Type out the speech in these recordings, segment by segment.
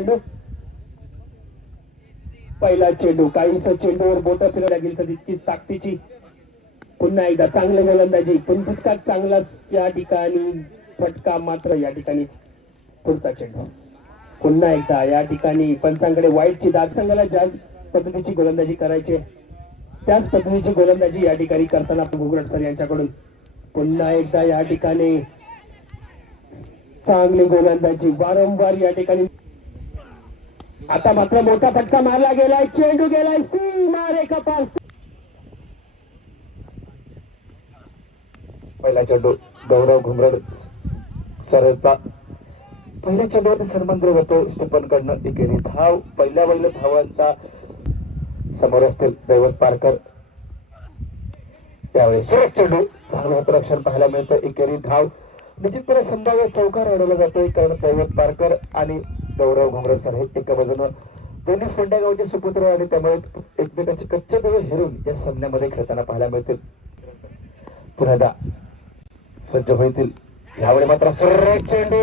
चेंडू. पहिला चेंडू काहीस चेंडूवर बोट फिरवल्या गेली तर तितकीच ताकदीची. पुन्हा एकदा चांगलं गोलंदाजी पण तितका चांगलाच या ठिकाणी फटका मात्र या ठिकाणी. पुढचा चेंडू. पुन्हा एकदा या ठिकाणी पंचांकडे वाईटची दाद संघाला ज्या पद्धतीची गोलंदाजी करायची त्याच पद्धतीची गोलंदाजी या ठिकाणी करताना घुगरट सर यांच्याकडून. पुन्हा एकदा या ठिकाणी चांगली गोलंदाजी वारंवार या ठिकाणी आता मात्र मोठा फटका मारला गेलाय. चेंडू गेलाय. सी रेखा कपाल. पहिला चेंडू गौरव घुमरड सरचा पहिल्या चेंडूवर सन्मान होतो. स्टेपन कडनं एकेरी धाव. पहिल्या पहिल्या धावांचा समोर असतील दैवत पारकर. त्यावेळी सुरेश चेंडू. चांगलं होतं. रक्षण पाहायला मिळतं. एकेरी धाव. निश्चितपणे संभाव्य चौकार अडवला जातोय. कारण दैवत पारकर आणि गौरव घुमरड सर हे एका बाजूनं दोन्ही फोंड्या सुपुत्र आणि त्यामुळे एकमेकांचे कच्चे डोळे हेरून या सामन्यामध्ये खेळताना पाहायला मिळतील. पुन्हा एकदा सज्ज होईल यावेळी मात्र सुरेख चेंडू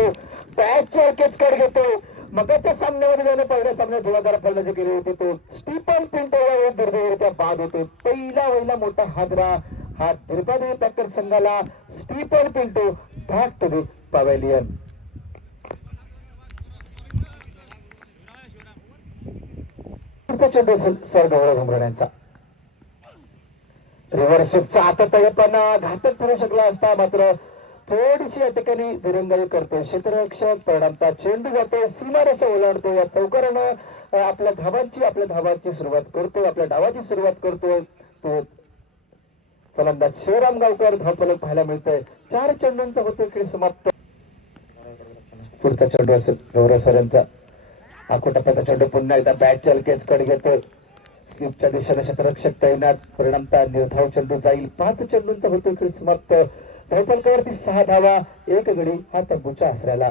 पॅचवर केचकड घेतो. मग त्या सामन्यामध्ये ज्याने पहिल्या सामन्यात धुळाधार फलंदाजी केली होती तो. स्टीफन पिंटोला दुर्दैवरित्या बाद होतो. पहिला वहिला मोठा हादरा. हा दुर्गादेवी पॅकर संघाला Stephen Pinto back to the pavilion पुढचा चेंडू असेल सर गौरव घुमरण्यांचा रिव्हर्शिपचा आता तरी पण घातक ठरू शकला असता मात्र थोडीशी या ठिकाणी दिरंगाई करते. क्षेत्ररक्षक परिणामता चेंडू जातो सीमारेषा ओलांडतो. या चौकारानं आपल्या धावांची आपल्या धावांची सुरुवात करतो आपल्या डावाची सुरुवात करतो. तो फलंदाज शिवराम गावकर धावफलक पाहायला मिळतंय. चार चेंडूंचा होतो खेळ समाप्त. पुढचा चेंडू असेल गौरव सरांचा. हा आखोटप्प्याचा चेंडू पुन्हा एकदा बॅट चलकेचकडे घेतो स्लिपच्या दिशेने क्षेत्ररक्षक तैनात. परिणामता निर्धाव चेंडू जाईल. पाच चेंडूंचा होतो खेळ धावपलकावरती सहा धावा. एक गडी हा तब्बूच्या आसऱ्याला